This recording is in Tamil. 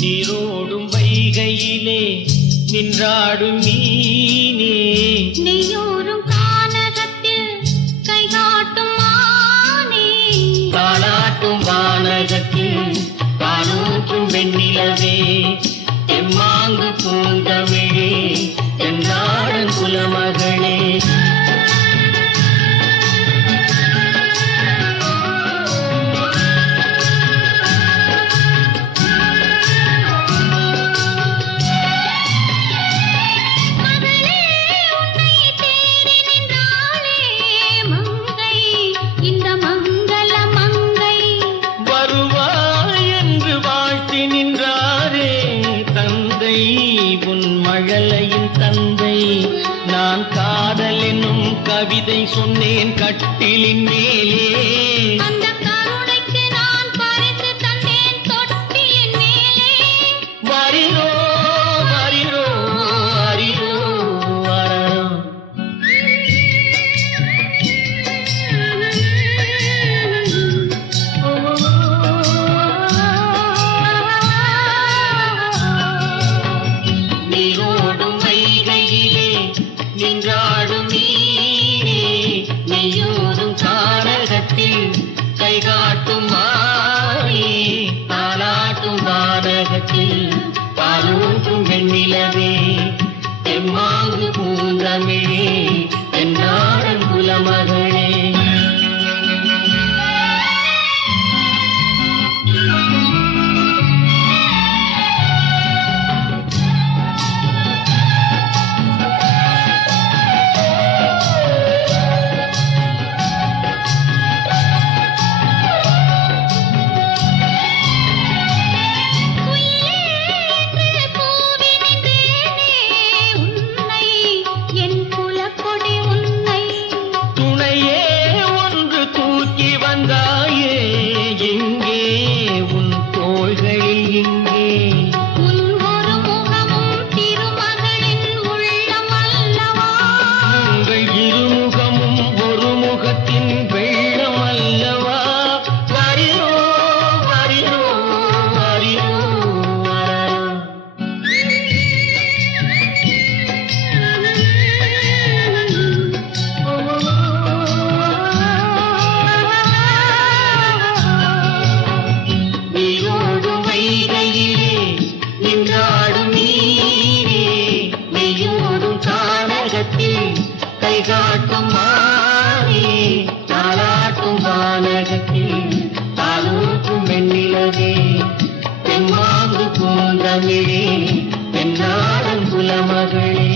நீரோடும் வைகையிலே நின்றாடும் மீனே, நெய்யோரும் கானகத்தில் கைகாட்டும் மானே, தாலாட்டும் வானகத்தில் பாலூட்டும் வெண்ணிலவே, எம்மாங்கு பூந்தமிழே என்னாடன் குலமகளே. மழலையின் தந்தை நான் காதல் என்னும் கவிதை சொன்னேன் கட்டிலின் மேலே, அந்த கருணைக்கு நான் பரிசு தந்தேன் தொட்டியின் மேலே. வரிரோ வரிரோ வரிரோ வரோ. நின்றாடும் மீனே, நெய்யோரும் கானகத்தில் கைகாட்டும் மானே, தாலாட்டும் வானகத்தில் பாலூட்டும் வெண்ணிலவே, எம்மாங்கு பூந்தமிழே என்னாடன் குலமகளே. வந்தாயே எங்கே உன் தோள்களில் எங்கே, உன் ஒரு முகமும் திருமகளின் உள்ளம் அல்லவா, உங்கள் இருமுகமும் ஒரு முகத்தின் வெள்ளம் அல்லவா. வரிரோ வரிரோ வரிரோ வரோ. நின்றாடும் மீனே, நெய்யோடும் கானகத்தில் கைகாட்டும் மானே, தாலாட்டும் வானகத்தில் பாலூட்டும் வெண்ணிலவே, தெம்மாங்கு பூந்தமிழே என்னாடன் குலமகளே.